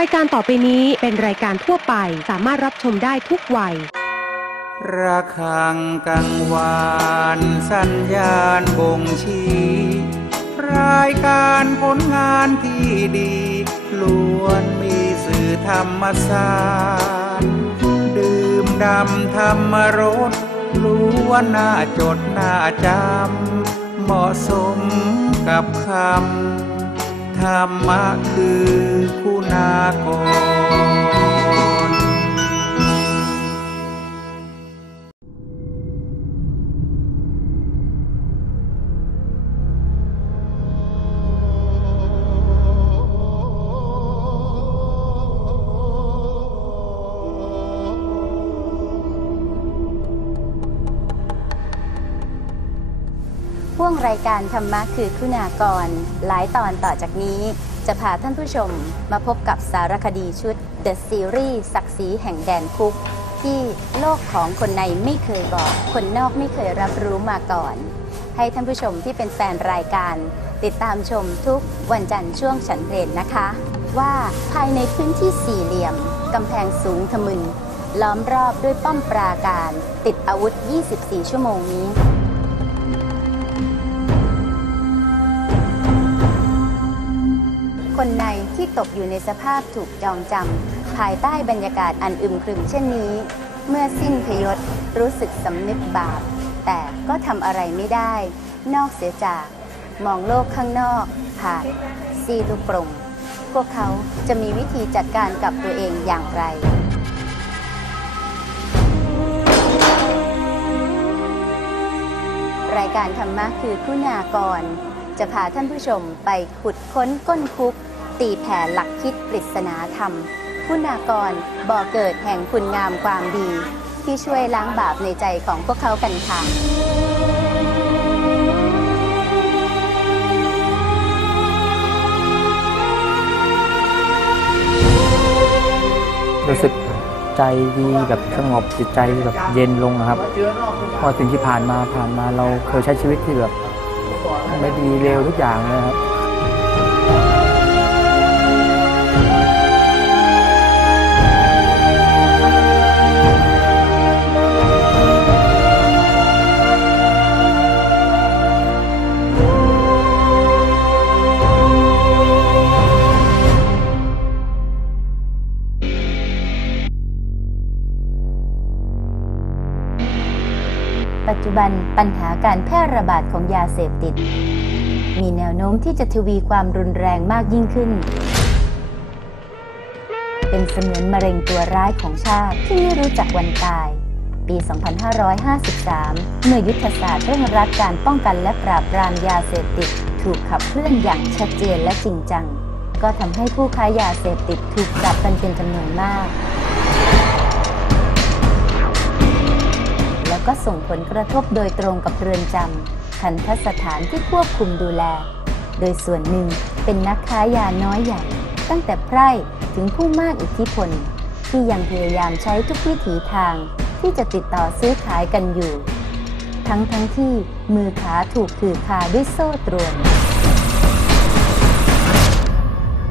รายการต่อไปนี้เป็นรายการทั่วไปสามารถรับชมได้ทุกวัย ระฆังกังวานสัญญาณบ่งชี้รายการผลงานที่ดีล้วนมีสื่อธรรมสารดื่มดำธรรมรสล้วนน่าจดน่าจำเหมาะสมกับคำ ธรรมะคือคุณากร วงรายการธรรมะคือคุณากร หลายตอนต่อจากนี้ จะพาท่านผู้ชมมาพบกับสารคดีชุด The Series ศักดิ์ศรีแห่งแดนคุก ที่โลกของคนในไม่เคยบอก คนนอกไม่เคยรับรู้มาก่อน ให้ท่านผู้ชมที่เป็นแฟนรายการ ติดตามชมทุกวันจันทร์ช่วงฉันเพลนนะคะ ว่าภายในพื้นที่สี่เหลี่ยมกำแพงสูงทะมึนล้อมรอบด้วยป้อมปราการ ติดอาวุธ 24 ชั่วโมงนี้ คนในที่ตกอยู่ในสภาพถูกจองจำภายใต้บรรยากาศอันอึมครึมเช่นนี้ เมื่อสิ้นพยศรู้สึกสำนึกบาป แต่ก็ทำอะไรไม่ได้ นอกเสียจาก มองโลกข้างนอกผ่านซีลูกปรงพวกเขาจะมีวิธีจัดการกับตัวเองอย่างไรรายการธรรมะคือคุณากร จะพาท่านผู้ชมไปขุดค้นก้นคุก ตีแผ่หลักคิดปริศนาธรรม คุณากรบ่อเกิดแห่งคุณงามความดี ที่ช่วยล้างบาปในใจของพวกเขากันค่ะรู้สึกใจดีแบบสงบจิตใจแบบเย็นลงนะครับเพราะสิ่งที่ผ่านมาผ่านมาเราเคยใช้ชีวิตที่แบบไม่ดีเร็วทุกอย่างเลยครับ ปัจจุบันปัญหาการแพร่ระบาดของยาเสพติด มีแนวโน้มที่จะทวีความรุนแรงมากยิ่งขึ้น เป็นเสมือนมะเร็งตัวร้ายของชาติที่ไม่รู้จักวันตาย ปี 2553 เมื่อยุทธศาสตร์เร่งรัดการป้องกันและปราบปรามยาเสพติด ถูกขับเคลื่อนอย่างชัดเจนและจริงจัง ก็ทำให้ผู้ค้ายาเสพติดถูกจับกันเป็นจำนวนมาก ก็ส่งผลกระทบโดยตรงกับเรือนจำทันทสถานที่ควบคุมดูแล โดยส่วนหนึ่งเป็นนักค้ายาน้อยใหญ่ ตั้งแต่ไพร่ถึงผู้มากอิทธิพล ที่ยังพยายามใช้ทุกวิถีทางที่จะติดต่อซื้อขายกันอยู่ ทั้งทั้งที่มือขาถูกถือคาด้วยโซ่ตรวน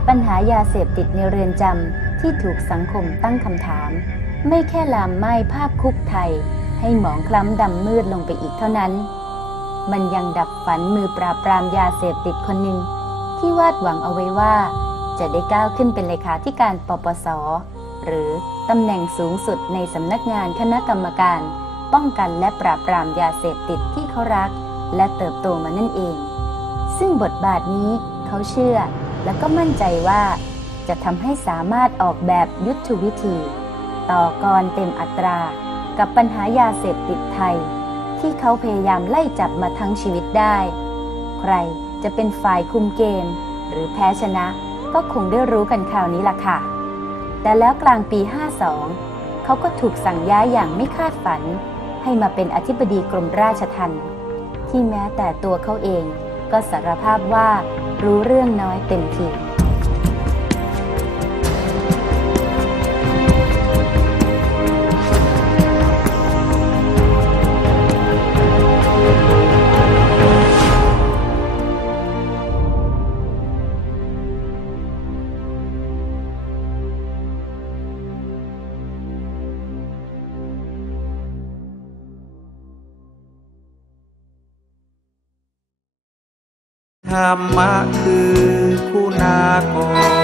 ปัญหายาเสพติดในเรือนจำที่ถูกสังคมตั้งคำถาม ไม่แค่ลามไหม้ภาพคุกไทย ให้หมองคล้ำดำมืดลงไปอีกเท่านั้น มันยังดับฝันมือปราบปรามยาเสพติดคนหนึ่งที่วาดหวังเอาไว้ว่า จะได้ก้าวขึ้นเป็นเลขาธิการปปส หรือตำแหน่งสูงสุดในสำนักงานคณะกรรมการ ป้องกันและปราบปรามยาเสพติดที่เขารัก และเติบโตมานั่นเอง ซึ่งบทบาทนี้เขาเชื่อและก็มั่นใจว่าจะทำให้สามารถออกแบบยุทธวิธี ต่อกรเต็มอัตรา กับปัญหายาเสพติดไทย ที่เขาพยายามไล่จับมาทั้งชีวิตได้ ใครจะเป็นฝ่ายคุมเกม หรือแพ้ชนะ ก็คงได้รู้กันคราวนี้ล่ะค่ะ แต่แล้วกลางปี 52 เขาก็ถูกสั่งย้ายอย่างไม่คาดฝัน ให้มาเป็นอธิบดีกรมราชทัณฑ์ที่แม้แต่ตัวเขาเองก็สารภาพว่ารู้เรื่องน้อยเต็มที ธรรมะคือคุณากร